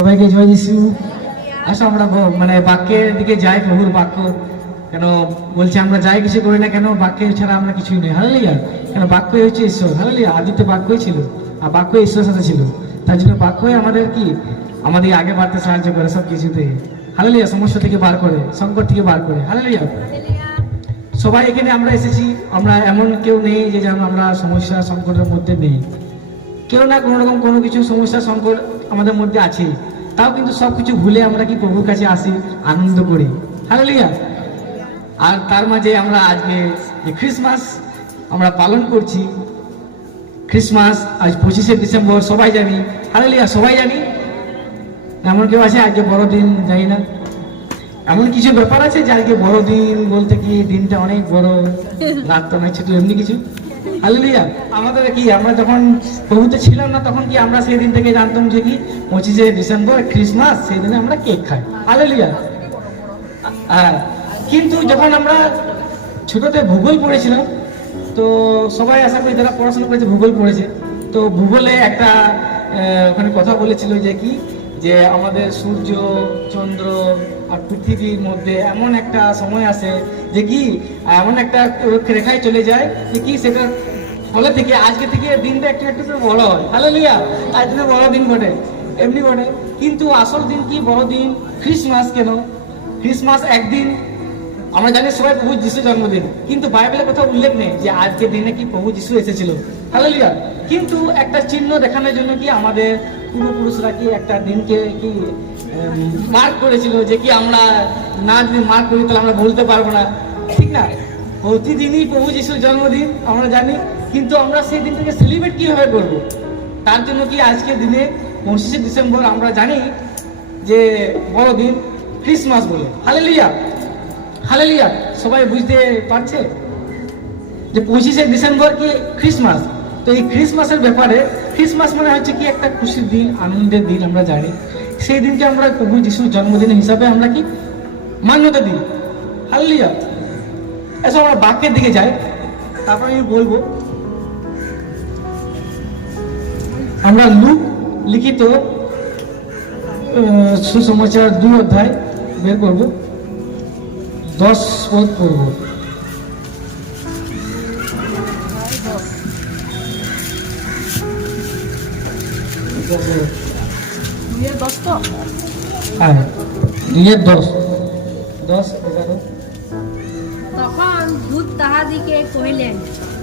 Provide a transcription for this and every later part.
সবাইকে জয় যিশু। আসো আমরা মানে বাক্যের দিকে যাই প্রভুর বাক্য। কেন বলছে আমরা যাই কিছু করি না কেন? বাক্য ছাড়া আমরা কিছুই নেই। হালেলিয়া কেন বাক্যই হচ্ছে ঈশ্বর? হালেলিয়া আদিত্য বাক্যই ছিল। আর বাক্য ঈশ্বরের সাথে ছিল। তার জন্য বাক্যই আমাদের কি? আমাদের আগে বাড়তে সাহায্য করে সব কিছুতে। হালেলিয়া সমস্যা থেকে বার করে সংকট থেকে বার করে। হালেলিয়া সবাই এখানে আমরা এসেছি। আমরা এমন কেউ নেই যে যেন আমরা সমস্যা সংকটের মধ্যে নেই। কেউ না কোনো রকম কোনো কিছু সমস্যা সংকট আমাদের মধ্যে আছে। তাও কিন্তু সব কিছু ভুলে আমরা কি প্রভুর কাছে আসি, আনন্দ করি। হালেলিয়া আর তার মাঝে আমরা আজকে যে ক্রিসমাস আমরা পালন করছি ক্রিসমাস আজ পঁচিশে ডিসেম্বর সবাই জানি। হালেলিয়া সবাই জানি? এমন কেউ আছে? আজকে বড়দিন, জানি না। এমন কিছু ব্যাপার আছে যে আজকে বড়দিন বলতে কি দিনটা অনেক বড়? রাত তো অনেক ছোট, এমনি কিছু? হালেলুয়া। আমাদের কি, আমরা যখন প্রভুতে ছিলাম না, তখন কি আমরা সেই দিন থেকে জানতাম যে কি, পঁচিশে ডিসেম্বর, ক্রিসমাস, সেই দিনে আমরা কেক খাই। হালেলুয়া। হ্যাঁ কিন্তু যখন আমরা ছোটতে ভূগোল পড়েছিলাম, তো সবাই আশা করি যারা পড়াশোনা করেছে, ভূগোল পড়েছে, তো ভূগোলে একটা ওখানে কথা বলেছিল যে কি যে আমাদের সূর্য, চন্দ্র আর পৃথিবীর মধ্যে এমন একটা সময় আসে যে কি, এমন একটা রেখায় চলে যায় যে কি সেটা ফলে থেকে, আজকে থেকে দিনটা একটু একটু করে বড় হয়। হ্যালো লিয়া আজকে বড় দিন বটে, এমনি বটে। কিন্তু আসল দিন কি, বড় দিন? ক্রিসমাস কেন? ক্রিসমাস একদিন, আমরা জানি সবাই প্রভু যিশু জন্মদিন, কিন্তু বাইবেলে কোথাও উল্লেখ নেই যে আজকের দিনে কি প্রভু যিশু এসেছিল। হালেলুয়া! কিন্তু একটা চিহ্ন দেখানোর জন্য কি আমাদের পূর্বপুরুষরা কি একটা দিনকে কি মার্ক করেছিল যে কি আমরা না যদি মার্ক করি তাহলে আমরা বলতে পারব না? ঠিক না? প্রতিদিনই প্রভু যিশুর জন্মদিন, আমরা জানি, কিন্তু আমরা সেই দিনটাকে সেলিব্রেট কীভাবে করব? তার জন্য কি আজকের দিনে পঁচিশে ডিসেম্বর আমরা জানি যে বড়দিন ক্রিসমাস বলে। হালেলুয়া! হালেলুয়া! সবাই বুঝতে পারছে? যে পঁচিশে ডিসেম্বর কি ক্রিসমাস? তো এই ক্রিসমাসের ব্যাপারে ক্রিসমাস মানে হচ্ছে কি একটা খুশির দিন, আনন্দের দিন আমরা জানি। সেই দিনকে আমরা প্রভু যিশুর জন্মদিন হিসাবে আমরা কি? মান্যতা দিই। হালেলুয়া এসব আমরা বাক্যের দিকে যাই। তারপর আমি বলব, আমরা লুক লিখিত সুসমাচার দুই অধ্যায় বের করব। দশ পদ পড়ব। দুইয়ের দশ। তো হ্যাঁ দুইয়ের দশ দশ এগারো। তখন দূত তাহাদিকে কহিলেন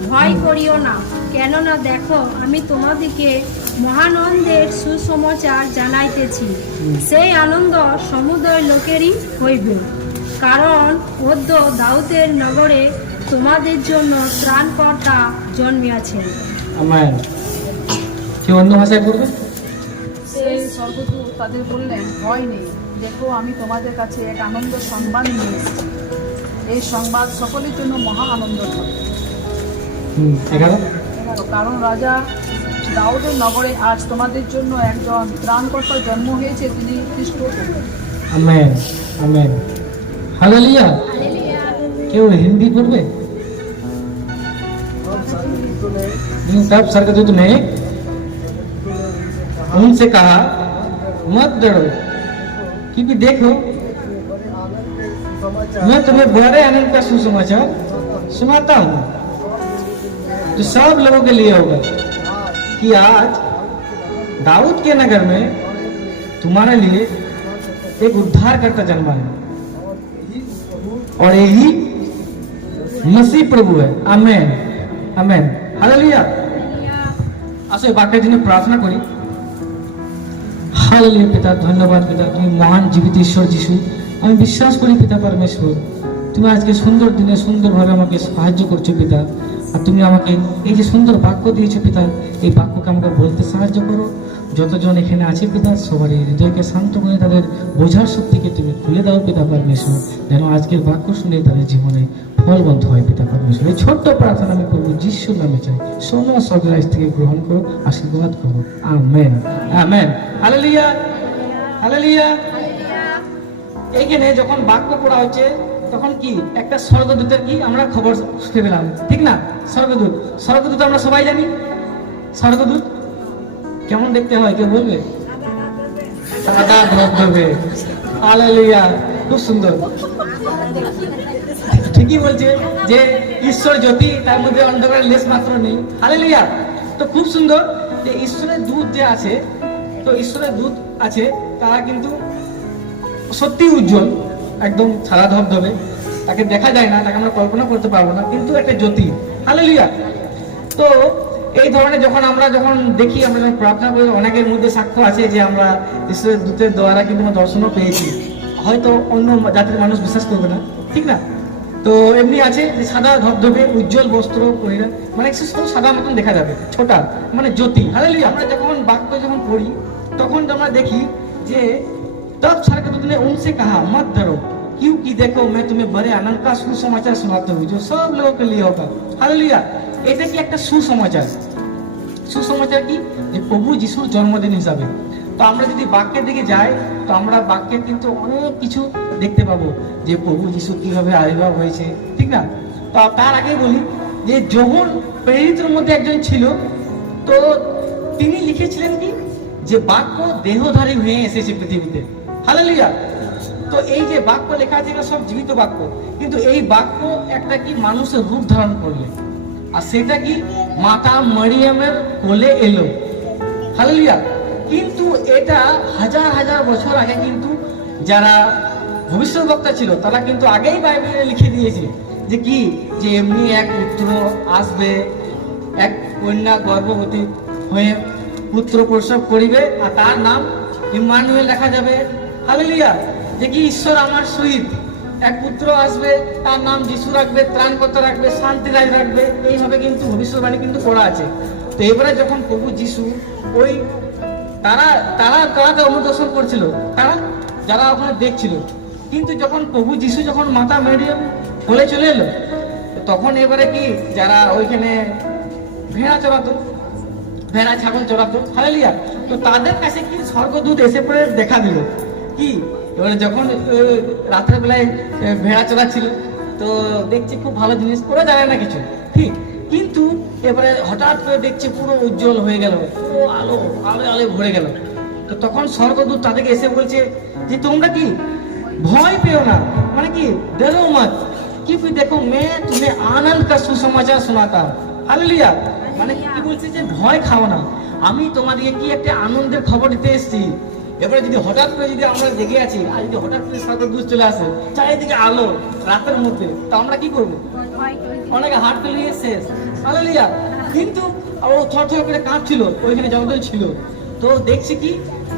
ভয় করিও না কেননা দেখো আমি তোমাদিকে মহানন্দের সুসমাচার জানাইতেছি। সেই আনন্দ সমুদয় লোকেরই হইবে। কারণ অদ্য দাউদের নগরে তোমাদের জন্য ত্রাণকর্তা জন্মিয়াছেন। আমার কেউ অন্য ভাষায় পড়বে সেই স্বর্গদূত তাদের বললেন ভয় নেই দেখো আমি তোমাদের কাছে এক আনন্দ সংবাদ নিয়ে এসেছি এই সংবাদ সকলের জন্য মহা আনন্দ হুম, এগারো কারণ রাজা দাউদের নগরে আজ তোমাদের জন্য একজন ত্রাণকর্তার জন্ম হয়েছে তিনি খ্রিস্ট আমেন আমেন হালেলুয়া কেউ হিন্দি পড়বে इन सब स्वर्गदूत ने उनसे कहा मत डरो क्योंकि देखो मैं तुम्हें बड़े आनंद का सुसमाचार सुनाता हूँ जो सब लोगों के लिए होगा कि आज दाऊद के नगर में तुम्हारे लिए एक उद्धार करता जन्मा है और यही मसीह प्रभु है আমেন আমেন হালেলুয়া আসো এই বাক্যের জন্য প্রার্থনা করি হালেলুয়া পিতা, ধন্যবাদ পিতা, তুমি মহান জীবিত ঈশ্বর যিশু। আমি বিশ্বাস করি পিতা পরমেশ্বর, তুমি আজকে সুন্দর দিনে সুন্দরভাবে আমাকে সাহায্য করছ পিতা। আর তুমি আমাকে এই যে সুন্দর বাক্য দিয়েছ পিতা, এই বাক্যকে আমাকে বলতে সাহায্য করো। যতজন এখানে আছে পিতা, সবারই হৃদয়কে শান্ত করে তাদের বোঝার শক্তিকে তুমি খুলে দাও পিতা পরমেশ্বর, যেন আজকের বাক্য শুনে তাদের জীবনে ফলবন্ত হয় পিতা পরমেশ্বর। এই ছোট্ট প্রার্থনা আমি করব যিশুর নামে চাই। সোনা স্বর্গরাজ থেকে গ্রহণ করো, আশীর্বাদ করো। আমেন। আমেন। হালেলুয়া। হালেলুয়া। এইখানে যখন বাক্য পড়া হচ্ছে, তখন কি? একটা স্বর্গদূতের কি আমরা খবর শুনতে পেলাম। ঠিক না? স্বর্গদূত। স্বর্গদূত আমরা সবাই জানি? স্বর্গদূত। কেমন দেখতে হয়, কেউ বলবে? সাদা ধবধবে হালেলুয়া খুব সুন্দর। ঠিকই বলছে যে ঈশ্বর জ্যোতি, তার মধ্যে অন্ধকারের লেশ মাত্র নেই। হালেলুয়া তো খুব সুন্দর যে ঈশ্বরের দূত যে আছে, তো ঈশ্বরের দূত আছে, তারা কিন্তু সত্যি উজ্জ্বল, একদম সাদা ধবধবে তাকে দেখা যায় না, তাকে আমরা কল্পনা করতে পারব না, কিন্তু একটা জ্যোতি। হালেলুয়া তো এই ধরনের যখন আমরা যখন দেখি আমরা যখন প্রার্থনা করি অনেকের মধ্যে সাক্ষ্য আছে যে আমরা ঈশ্বরের দূতের দ্বারা কিন্তু আমরা দর্শনও পেয়েছি হয়তো অন্য জাতির মানুষ বিশ্বাস করবে না ঠিক না তো এমনি আছে যে সাদা ধবধবে উজ্জ্বল বস্ত্র পরিধান মানে শুধু সাদা মতন দেখা যাবে ছোটা মানে জ্যোতি হালেলুয়া আমরা যখন বাক্য যখন পড়ি তখন আমরা দেখি যে तब स्वर्गदूत ने उनसे कहा मत डरो क्योंकि देखो मैं तुम्हें बड़े आनंद का सुसमाचार सुनाता हूँ जो सब लोगों के लिए होगा हालेलुया এটা কি একটা সুসমাচার? সুসমাচার কি? যে প্রভু যিশুর জন্মদিন হিসাবে। তো আমরা যদি বাক্যের দিকে যাই, তো আমরা বাক্যে কিন্তু অনেক কিছু দেখতে পাবো যে প্রভু যিশু কীভাবে আবির্ভাব হয়েছে, ঠিক না? তো তার আগে বলি যে যখন প্রেরিতের মধ্যে একজন ছিল, তো তিনি লিখেছিলেন কি? যে বাক্য দেহধারী হয়ে এসেছে পৃথিবীতে। হালেলুয়া! তো এই যে বাক্য লেখা আছে সব জীবিত বাক্য। কিন্তু এই বাক্য একটা কি? মানুষের রূপ ধারণ করলে। আর সেটা কি? মাতা মরিয়মের কোলে এলো। হালেলুয়া। কিন্তু এটা হাজার হাজার বছর আগে কিন্তু যারা ভবিষ্যৎবক্তা ছিল, তারা কিন্তু আগেই বাইবেলে লিখে দিয়েছে যে কি? যে এমনি এক পুত্র আসবে, এক কন্যা গর্ভবতী হয়ে পুত্র প্রসব করিবে, আর তার নাম ইমানুয়েল রাখা যাবে। হালেলুয়া। যে কি? ঈশ্বর আমার সহিত। এক পুত্র আসবে, তার নাম যিশু রাখবে, ত্রাণকর্তা রাখবে শান্তিরাজ রাখবে, এইভাবে কিন্তু ভবিষ্যৎবাণী কিন্তু করা আছে। তো এবারে যখন প্রভু যিশু, ওই তারা তারা তারাকে অনুদর্শন করছিল, তারা, যারা ওখানে দেখছিল। কিন্তু যখন প্রভু যিশু যখন মাতা মেরিয়াম বলে চলে এলো, তখন এবারে কি, যারা ওইখানে ভেড়া চড়াতো, ভেড়া, ছাগল চড়াতো, হালেলিয়া, তো তাদের কাছে কি স্বর্গদূত এসে পড়ে দেখা দিল? কি? এবারে যখন রাতের বেলায় ভেড়া চড়াচ্ছিল তো দেখছি খুব ভালো জিনিস করে জানে না কিছু। ঠিক, কিন্তু এবারে হঠাৎ করে দেখছি পুরো উজ্জ্বল হয়ে গেল, পুরো আলো আলো আলো ভরে গেল। তো তখন স্বর্গদূত তাদেরকে এসে বলছে যে, তোমরা কি ভয় পেও না? মানে কি, ডরো মাছ কি দেখো, মে তুমি আনন্দ কা সুসমাচার শোনাতা। আলিয়া মানে কি বলছে যে, ভয় খাও না। আমি তোমাদেরকে কি একটা আনন্দের খবর দিতে এসেছি? এবারে যদি হঠাৎ করে যদি আমরা জেগে আছি আর যদি হঠাৎ করে স্বর্গদূত চলে আসে চারিদিকে আলো রাতের মধ্যে তো আমরা কি করব? অনেকে হাট নিয়ে শেষ হালেলুয়া। কিন্তু ও থর থর করে কাঁপছিল ওইখানে জঙ্গল ছিল। তো দেখছি কি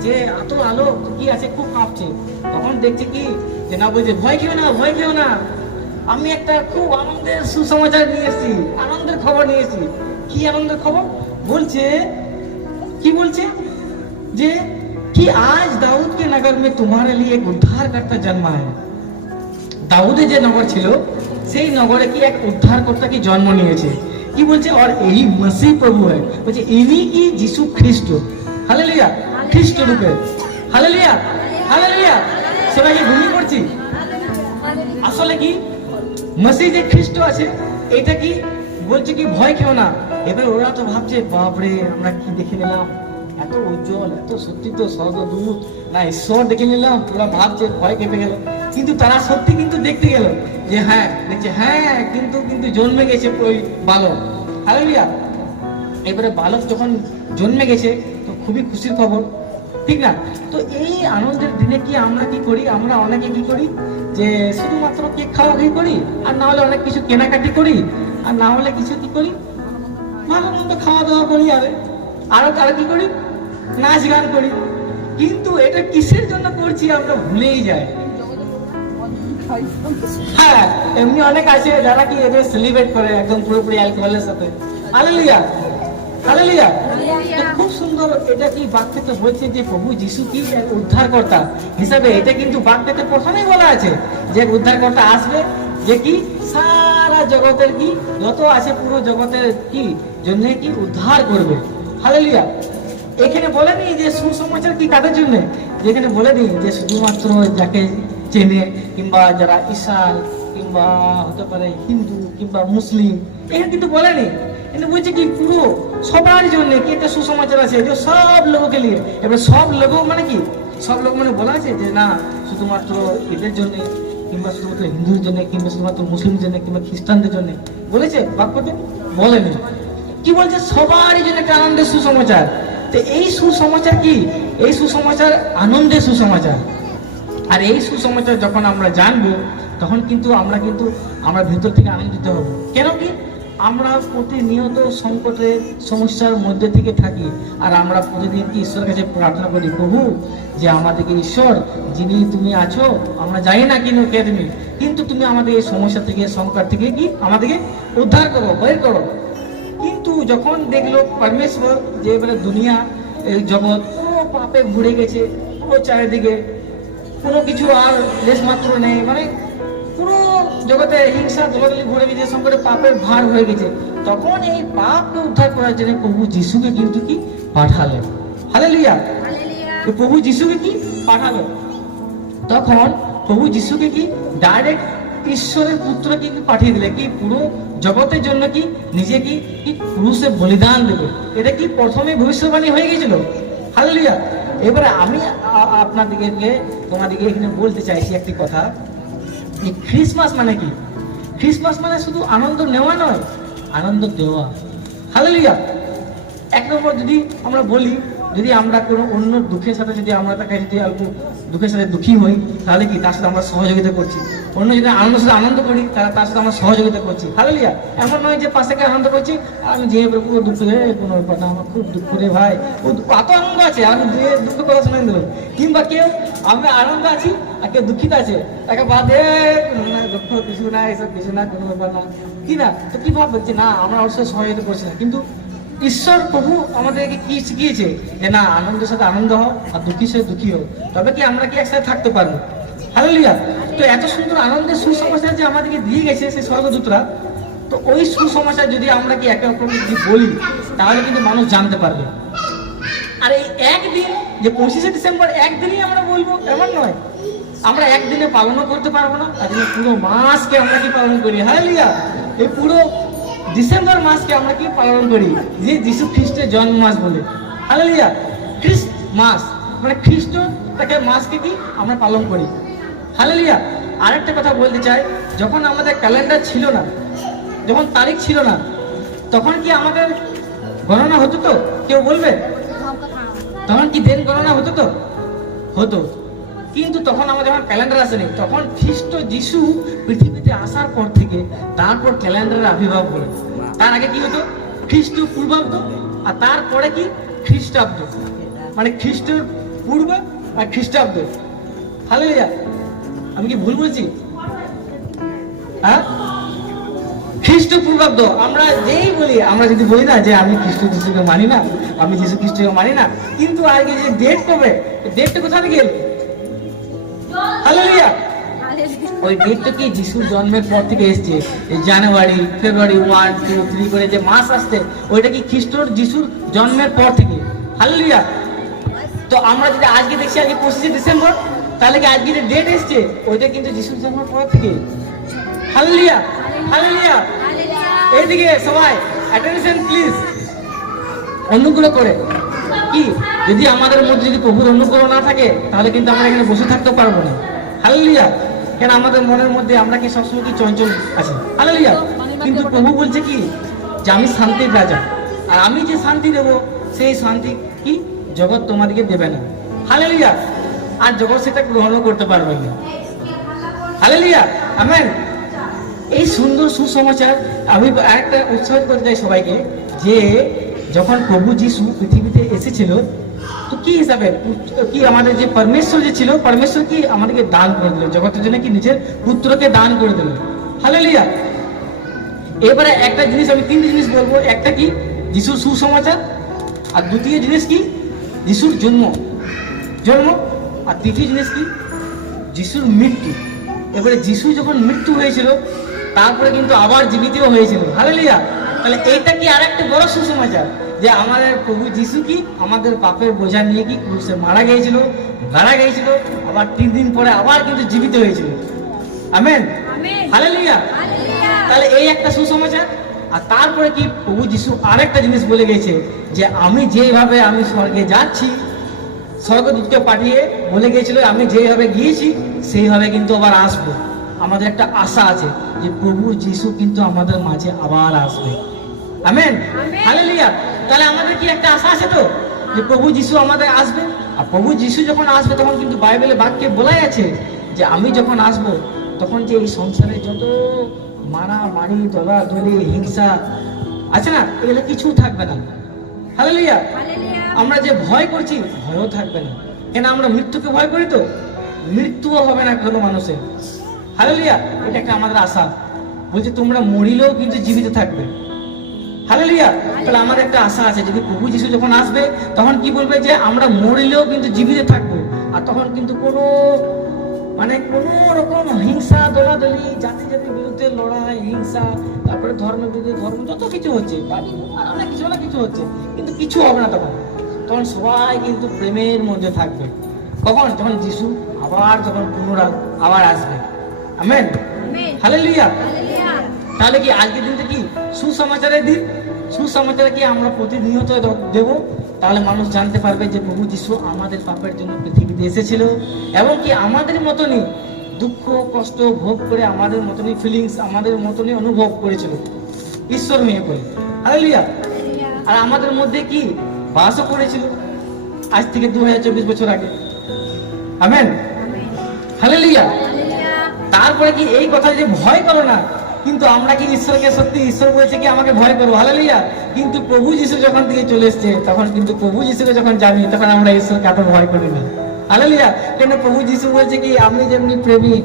যে এত আলো কি আছে খুব কাঁপছে। তখন দেখছি কি যে না বলছে ভয় খেও না ভয় খেও না। আমি একটা খুব আনন্দের সুসমাচার নিয়ে এসেছি আনন্দের খবর নিয়ে এসেছি। কি আনন্দের খবর? বলছে কি বলছে? যে कि आज दाऊद के नगर में तुम्हारे लिए एक उद्धार करता जन्मा है দাউদে যে নগর ছিল সেই নগরে কি এক উদ্ধারকর্তা কি জন্ম নিয়েছে কি বলছে আর এই মসি প্রভু হয় বলছে ইনি কি যিশু খ্রিস্ট হালেলুয়া খ্রিস্ট রূপে হালেলুয়া হালেলুয়া সবাই কি ভূমি করছি আসলে কি মসি যে খ্রিস্ট আছে এটা কি বলছে কি ভয় খেও না এবার ওরা তো ভাবছে বাপরে আমরা কি দেখে নিলাম এত উজ্জ্বল, এত সত্যি তো স্বর্গদূত না, ঈশ্বর দেখে নিলাম ওরা ভাবছে ভয় কেঁপে গেল। কিন্তু তারা সত্যি কিন্তু দেখতে গেল যে হ্যাঁ দেখছে হ্যাঁ কিন্তু কিন্তু জন্মে গেছে ওই বালক। হালেলুয়া। এবারে বালক যখন জন্মে গেছে, তো খুবই খুশির খবর। ঠিক না? তো এই আনন্দের দিনে কি আমরা কি করি? আমরা অনেকে কি করি? যে শুধুমাত্র কেক খাওয়া খাই করি, আর না হলে অনেক কিছু কেনাকাটি করি, আর না হলে কিছু কি করি? ভালো মন্দ খাওয়া দাওয়া করি, আর। আরও তারা কি করি? নাচ গান করি। কিন্তু এটা কিসের জন্য করছি আমরা ভুলেই যাই। হ্যাঁ এমনি অনেক আছে যারা কি এদের সেলিব্রেট করে একদম পুরোপুরি অ্যালকোহলের সাথে। হালেলুয়া হালেলুয়া খুব সুন্দর এটা কি বাক্যতে বলছে যে প্রভু যিশু কি উদ্ধারকর্তা হিসাবে এটা কিন্তু বাক্যতে প্রথমেই বলা আছে যে উদ্ধারকর্তা আসবে যে কি? সারা জগতের কি? যত আছে পুরো জগতের কি? জন্য কি? উদ্ধার করবে। হালেলুয়া এখানে বলেনি যে সুসমাচার কি কাদের জন্য? যেখানে বলেনি যে শুধুমাত্র যাকে চেনে কিংবা যারা ঈশান কিংবা হতে পারে হিন্দু কিংবা মুসলিম, এখানে কিন্তু বলেনি কিন্তু বলছে কি পুরো সবার জন্য কি একটা সুসমাচার আছে? যে সব লোককে নিয়ে। এবার সব লোক মানে কি? সব লোক মানে বলা আছে যে না, শুধুমাত্র এদের জন্য কিংবা শুধুমাত্র হিন্দুর জন্য কিংবা শুধুমাত্র মুসলিমদের জন্য কিংবা খ্রিস্টানদের জন্য। বলেছে বাক্যতে বলেনি কি বলছে? সবারই জন্য একটা আনন্দের সুসমাচার। তো এই সুসমাচার কি? এই সুসমাচার আনন্দের সুসমাচার। আর এই সুসমাচার যখন আমরা জানব, তখন কিন্তু আমরা কিন্তু আমরা ভেতর থেকে আনন্দিত হব। কেন কি? আমরা প্রতিনিয়ত সংকটের সমস্যার মধ্যে থেকে থাকি। আর আমরা প্রতিদিন কি ঈশ্বরের কাছে প্রার্থনা করি, প্রভু, যে আমাদেরকে ঈশ্বর, যিনি তুমি আছো, আমরা জানি না কিনো কে তুমি, কিন্তু তুমি আমাদের এই সমস্যা থেকে, সংকট থেকে কি? আমাদেরকে উদ্ধার করো, বের করো। কিন্তু যখন দেখল পরমেশ্বর যে এবারে দুনিয়া এই জগৎ পুরো পাপে ভরে গেছে পুরো চারিদিকে কোনো কিছু আর লেশ মাত্র নেই মানে পুরো জগতে হিংসা দলাদলি ভরে গেছে সঙ্গে পাপের ভার হয়ে গেছে। তখন এই পাপকে উদ্ধার করার জন্য প্রভু যিশুকে কিন্তু কি পাঠালেন। হালে লিয়া প্রভু যিশুকে কি পাঠালো? তখন প্রভু যিশুকে কি ডাইরেক্ট ঈশ্বরের পুত্রকে কি পাঠিয়ে দিলে? কি পুরো জগতের জন্য কি নিজে কি ক্রুশে বলিদান দেবে? এটা কি প্রথমে ভবিষ্যৎবাণী হয়ে গেছিল হালেলুয়া। এবারে আমি আপনাদেরকে, তোমাদেরকে এখানে বলতে চাইছি একটি কথা। এই খ্রিসমাস মানে কি? খ্রিসমাস মানে শুধু আনন্দ নেওয়া নয়, আনন্দ দেওয়া। হালেলুয়া। এক নম্বর যদি আমরা বলি যদি আমরা কোনো অন্য দুঃখের সাথে যদি আমরা তাকে যদি অল্প দুঃখের সাথে দুঃখী হই, তাহলে কি তার সাথে আমরা সহযোগিতা করছি? অন্য যদি আনন্দের সাথে আনন্দ করি, তাহলে তার সাথে আমরা সহযোগিতা করছি। হালেলুয়া। এমন নয় যে পাশে আনন্দ করছি, আমি যে পুরো দুঃখ রে, কোনো ব্যাপার না, আমার খুব দুঃখ রে ভাই। ও এত আনন্দ আছে, আমি যে দুঃখ কথা শুনে দিল কিংবা কেউ আমরা আনন্দ আছি, আর কেউ দুঃখিত আছে। তাকে বাদে দুঃখ কিছু না, এসব কিছু না, কোনো ব্যাপার না। কি না? তো কি ভাববে যে না, আমরা ওর সাথে সহযোগিতা করছি না। কিন্তু ঈশ্বর প্রভু আমাদেরকে কি শিখিয়েছে যে না, আনন্দের সাথে আনন্দ হও আর দুঃখীর সাথে দুঃখী হও। তবে কি আমরা কি একসাথে থাকতে পারব? হালেলুয়া তো এত সুন্দর আনন্দের সুসমাচার যে আমাদেরকে দিয়ে গেছে সেই স্বর্গদূতরা, তো ওই সুসমাচার যদি আমরা কি একে অপরকে যদি বলি, তাহলে কিন্তু মানুষ জানতে পারবে। আর এই একদিন, যে পঁচিশে ডিসেম্বর একদিনই আমরা বলব, এমন নয়। আমরা একদিনে পালনও করতে পারব না, তার পুরো মাসকে আমরা কি পালন করি। হ্যাঁ লিয়া এই পুরো ডিসেম্বর মাসকে আমরা কি পালন করি? যে যিশু খ্রিস্টের জন্ম মাস বলে। হ্যাঁ লিয়া খ্রিস্ট মাস মানে খ্রিস্ট তাকে মাসকে কি আমরা পালন করি। হালেলিয়া। আরেকটা কথা বলতে চাই যখন আমাদের ক্যালেন্ডার ছিল না যখন তারিখ ছিল না তখন কি আমাদের গণনা হতো তো? কেউ বলবে? তখন কি দিন গণনা হতো তো? হতো। কিন্তু তখন আমাদের যখন ক্যালেন্ডার আসেনি। তখন খ্রিস্ট যিশু পৃথিবীতে আসার পর থেকে তারপর ক্যালেন্ডারের আবির্ভাব হলো। তার আগে কি হতো? খ্রিস্ট পূর্বাব্দ, আর তারপরে কি? খ্রিস্টাব্দ। মানে খ্রিস্টের পূর্ব আর খ্রিস্টাব্দ। হালেলুয়া। আমি কি ভুল বলছি? হ্যাঁ? খ্রিস্ট পূর্বাব্দ। আমরা যেই বলি, আমরা যদি বলি না যে আমি খ্রিস্ট যিশুকে মানি না, আমি যিশু খ্রিস্টকে মানি না, কিন্তু আজকে যে ডেট কবে ডেটটা কোথা থেকে হালেলুয়া ওই ডেটটা কি যিশুর জন্মের পর থেকে এসছে? এই January February one two three করে যে মাস আসছে ওইটা কি খ্রিস্টর যিশুর জন্মের পর থেকে? হালেলুয়া তো আমরা যদি আজকে দেখছি আজকে পঁচিশে ডিসেম্বর তাহলে কি আজকে যে ডেট এসছে ওইটা কিন্তু যিশুর জন্মের পর থেকে? হালেলুয়া হালেলুয়া এইদিকে সবাই অ্যাটেনশন প্লিজ অনুগ্রহ করে। কি? যদি আমাদের মধ্যে যদি প্রভুর অনুগ্রহ না থাকে, তাহলে কিন্তু আমরা এখানে বসে থাকতে পারব না। হালেলুয়া কেন আমাদের মনের মধ্যে আমরা কি সবসময় কি চঞ্চল আছি? হালেলুয়া কিন্তু প্রভু বলছে কি? যে আমি শান্তির রাজা। আর আমি যে শান্তি দেব, সেই শান্তি কি? জগৎ তোমাদেরকে দেবে না। হালেলুয়া আর জগৎ সেটা গ্রহণও করতে পারবে না। Hallelujah amen! এই সুন্দর সুসমাচার, আমি একটা উৎসাহিত করতে চাই সবাইকে, যে যখন প্রভু যিশু পৃথিবীতে এসেছিল, তো কি হিসাবে? কি আমাদের যে পরমেশ্বর যে ছিল, পরমেশ্বর কি আমাদেরকে দান করে দিল? জগতের জন্য কি নিজের পুত্রকে দান করে দিল? হালেলুয়া এবারে একটা জিনিস আমি তিনটি জিনিস বলব। একটা কি? যিশুর সুসমাচার। আর দ্বিতীয় জিনিস কি? যিশুর জন্ম। জন্ম। আর তৃতীয় জিনিস কি? যিশুর মৃত্যু। এবারে যিশু যখন মৃত্যু হয়েছিল, তারপরে কিন্তু আবার জীবিতও হয়েছিল। হালেলুয়া তাহলে এইটা কি আর একটা বড় সুসমাচার? যে আমাদের প্রভু যিশু কি? আমাদের পাপের বোঝা নিয়ে কি ক্রুশে মারা গিয়েছিল মারা গিয়েছিল আবার তিন দিন পরে আবার কিন্তু জীবিত হয়েছিল। আমেন? হালেলুয়া। তাহলে এই একটা সুসমাচার। আর তারপরে কি প্রভু যিশু আরেকটা জিনিস বলে গেছে যে আমি যেভাবে আমি স্বর্গে যাচ্ছি স্বর্গদূতকে পাঠিয়ে বলে গিয়েছিল আমি যেভাবে গিয়েছি সেইভাবে কিন্তু আবার আসব। আমাদের একটা আশা আছে যে প্রভু যিশু কিন্তু আমাদের মাঝে আবার আসবে। আমেন। হালেলুয়া। তাহলে আমাদের কি একটা আশা আছে তো? যে প্রভু যিশু আমাদের আসবে? আর প্রভু যিশু যখন আসবে তখন কিন্তু বাইবেলে বাক্যে বলাই আছে যে আমি যখন আসব তখন যে এই সংসারে যত মারা মারি দলা দলি হিংসা আছে না? এগুলো কিছু থাকবে না। হালেলুয়া। আমরা যে ভয় করছি ভয়ও থাকবে না। কেন আমরা মৃত্যুকে ভয় করি তো? মৃত্যুও হবে না কোনো মানুষের। হালেলুয়া। এটা একটা আমাদের আশা। বলছে তোমরা মরিলেও কিন্তু জীবিত থাকবে। হালেলুয়া তাহলে আমাদের একটা আশা আছে যদি প্রভু যিশু যখন আসবে তখন কি বলবে যে আমরা মরিলেও কিন্তু জীবিত থাকব? আর তখন কিন্তু কোনো মানে কোনো রকম হিংসা দলাদলি জাতি জাতির বিরুদ্ধে লড়াই হিংসা তারপরে ধর্মের বিরুদ্ধে ধর্ম যত কিছু হচ্ছে অনেক কিছু অনেক কিছু হচ্ছে কিন্তু কিছু হবে না তখন। তখন সবাই কিন্তু প্রেমের মধ্যে থাকবে। কখন? যখন যিশু আবার যখন পুনরায় আবার আসবে। আমেন হালেলুয়া তাহলে কি আজকের দিনটা কি সুসমাচারের দিন? সুসমাচারে কি আমরা প্রতিনিয়ত দেব তাহলে মানুষ জানতে পারবে যে প্রভু যিশু আমাদের পাপের জন্য পৃথিবীতে এসেছিল এবং কি আমাদের মতনই দুঃখ কষ্ট ভোগ করে আমাদের মতনই ফিলিংস আমাদের মতনই অনুভব করেছিল। ঈশ্বর মেয়ে করে। হালেলুয়া আর আমাদের মধ্যে কি বাসও করেছিল? আজ থেকে দু হাজার চব্বিশ বছর আগে। আমেন হালেলুয়া তারপরে কি এই কথা যে ভয় করো না? কিন্তু আমরা কি ঈশ্বরকে সত্যি ঈশ্বর বলছে কি আমাকে ভয় করব? হালেলুয়া। কিন্তু প্রভু যিশু যখন থেকে চলে এসছে, তখন কিন্তু প্রভু যিশুকে যখন জানি, তখন আমরা ঈশ্বরকে এত ভয় করি না। হালেলুয়া। কেন প্রভু যিশু বলছে কি, আমি যেমনি প্রেমী,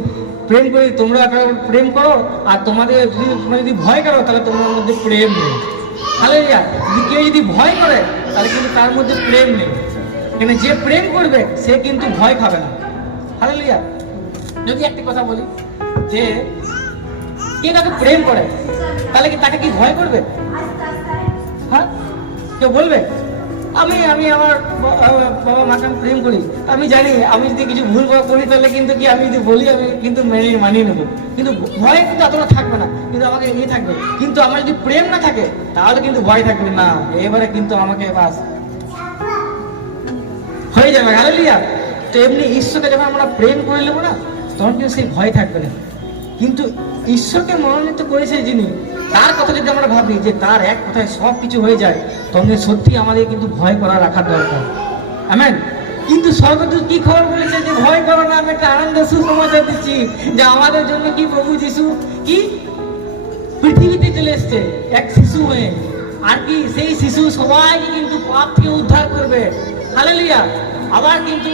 প্রেম করি, তোমরা একটা প্রেম করো, আর তোমাদের যদি তোমরা যদি ভয় করো, তাহলে তোমার মধ্যে প্রেম নেই। হালেলুয়া। যদি কেউ যদি ভয় করে, তাহলে কিন্তু তার মধ্যে প্রেম নেই। কেন যে প্রেম করবে, সে কিন্তু ভয় খাবে না। হালেলুয়া। যদি একটি কথা বলি, যে কে কাকে প্রেম করে, তাহলে কি তাকে কি ভয় করবে? হ্যাঁ? কেউ বলবে? আমি আমি আমার বাবা মাকে আমি প্রেম করি। আমি জানি, আমি যদি কিছু ভুল করি, তাহলে কিন্তু কি আমি যদি বলি, আমি কিন্তু মেনে, মানিয়ে নেব। কিন্তু ভয় কিন্তু এতটা থাকবে না, কিন্তু আমাকে ইয়ে থাকবে। কিন্তু আমার যদি প্রেম না থাকে, তাহলে কিন্তু ভয় থাকবে না। এবারে কিন্তু আমাকে বাস। হয়ে যাবে হালেলুয়া তো এমনি ঈশ্বরকে যখন আমরা প্রেম করে নেব না, তখন কিন্তু সেই ভয় থাকবে না। কিন্তু ঈশ্বরকে মনোনীত করেছে যিনি, তার কথা যদি আমরা ভাবি যে তার এক কথায় সব কিছু হয়ে যায় তখন সত্যি আমাদের কিন্তু ভয় করা রাখার দরকার। আমেন কিন্তু স্বর্গদূত কি খবর বলেছে যে ভয় করো না, আমি একটা আনন্দ সুসমাচার দিচ্ছি যে আমাদের জন্য কি প্রভু যিশু কি? পৃথিবীতে চলে এসছে, এক শিশু হয়ে। আর কি, সেই শিশু সবাইকে কিন্তু পাপ থেকে উদ্ধার করবে। হালেলুয়া আবার কিন্তু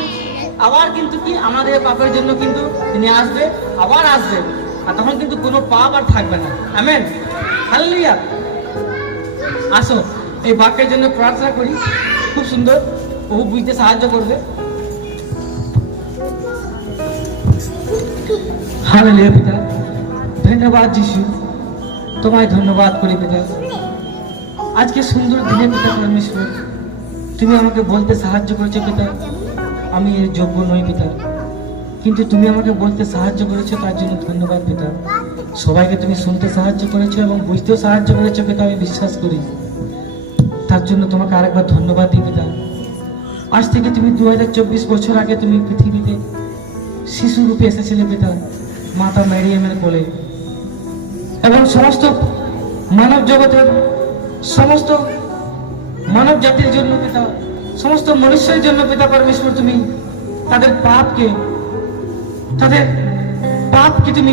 আবার কিন্তু কি? আমাদের পাপের জন্য কিন্তু তিনি আসবে, আবার আসবে। আর তখন কিন্তু কোনো পাপ আর থাকবে না। আমেন হালেলুয়া আসো, এই বাক্যের জন্য প্রার্থনা করি। খুব সুন্দর প্রভু বুঝতে সাহায্য করবে। হালেলুয়া পিতা। ধন্যবাদ যিশু। তোমায় ধন্যবাদ করি, পিতা। আজকে সুন্দর দিনে পিতা পরমেশ্বর তুমি আমাকে বলতে সাহায্য করেছ, পিতা। আমি এর যোগ্য নই, পিতা। কিন্তু তুমি আমাকে বলতে সাহায্য করেছ, তার জন্য ধন্যবাদ পিতা। সবাইকে তুমি শুনতে সাহায্য করেছ এবং বুঝতেও সাহায্য করেছ পিতা, আমি বিশ্বাস করি। তার জন্য তোমাকে আরেকবার ধন্যবাদ দিই পিতা। আজ থেকে তুমি দু বছর আগে তুমি পৃথিবীতে শিশু রূপে এসেছিলে পিতা, মাতা ম্যারিয়ামের কোলে। এবং সমস্ত মানব জগতের, সমস্ত মানব জাতির জন্য পিতা, সমস্ত মনুষ্যের জন্য পিতা পরমেশ্বর, তুমি তাদের পাপকে তাদের পাপকে তুমি